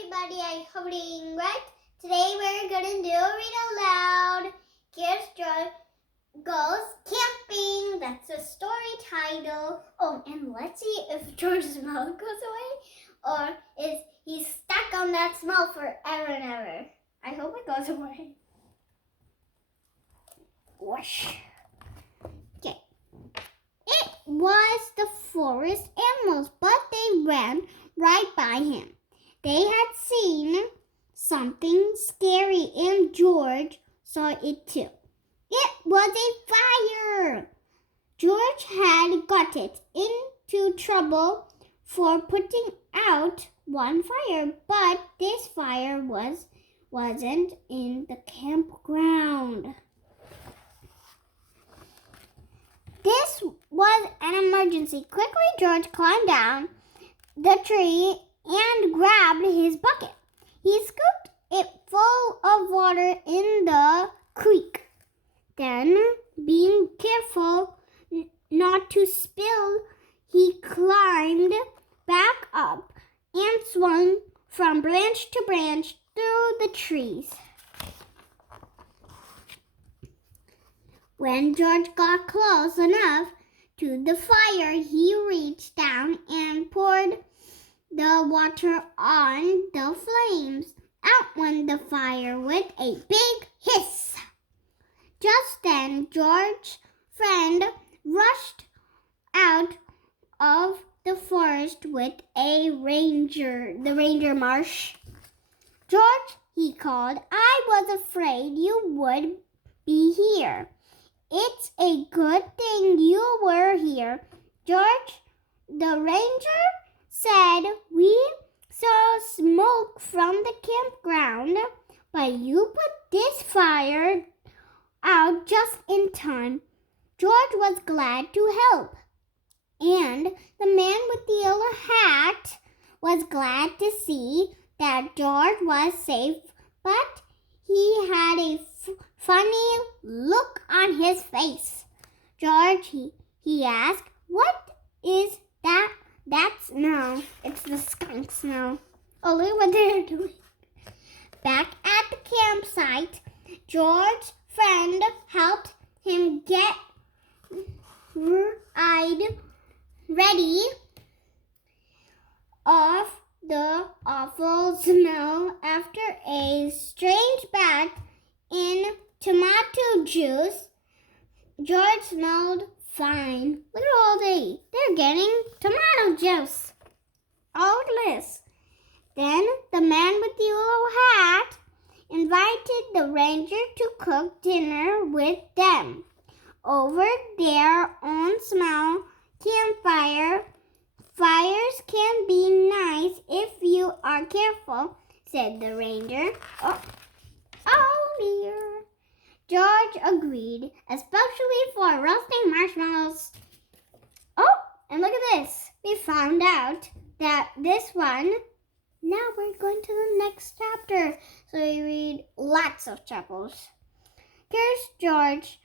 everybody, I hope you're doing right. Today we're going to do a read aloud. Here's George Goes Camping. That's the story title. Oh, and let's see if George's smell goes away or is he stuck on that smell forever and ever. I hope it goes away. Whoosh. Okay. It was the forest animals, but they ran right by him. They had seen something scary and George saw it too. It was a fire! George had got it into trouble for putting out one fire, but this fire wasn't in the campground. This was an emergency. Quickly, George climbed down the tree and grabbed his bucket. He scooped it full of water in the creek. Then, being careful not to spill, he climbed back up and swung from branch to branch through the trees. When George got close enough to the fire, he reached down and poured the water on the flames. Out went the fire with a big hiss. Just then, George's friend rushed out of the forest with the ranger Marsh. George, he called, I was afraid you would be here. It's a good thing you were here. George, the ranger, said, we saw smoke from the campground, but you put this fire out just in time. George was glad to help, and the man with the yellow hat was glad to see that George was safe, but he had a funny look on his face. George, he asked, what is that? That's no, it's the skunk smell. Oh, look what they're doing. Back at the campsite, George's friend helped him get ready off the awful smell after a strange bath in tomato juice. George smelled fine. Look at all they're getting tomato juice. All this. Then the man with the yellow hat invited the ranger to cook dinner with them. Over their own small campfire, fires can be nice if you are careful, said the ranger. Oh dear. George agreed, especially for roasting marshmallows. Oh, and look at this. We found out that this one, now we're going to the next chapter. So we read lots of chapters. Here's George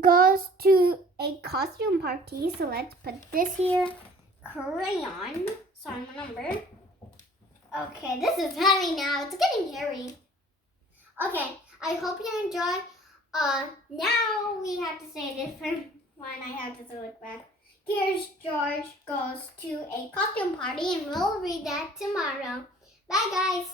goes to a costume party. So let's put this here. Crayon. Sorry, my number. Okay, this is heavy now. It's getting hairy. Okay, I hope you enjoy. Now we have to say a different one. I have to look back. Here's George goes to a costume party, and we'll read that tomorrow. Bye, guys.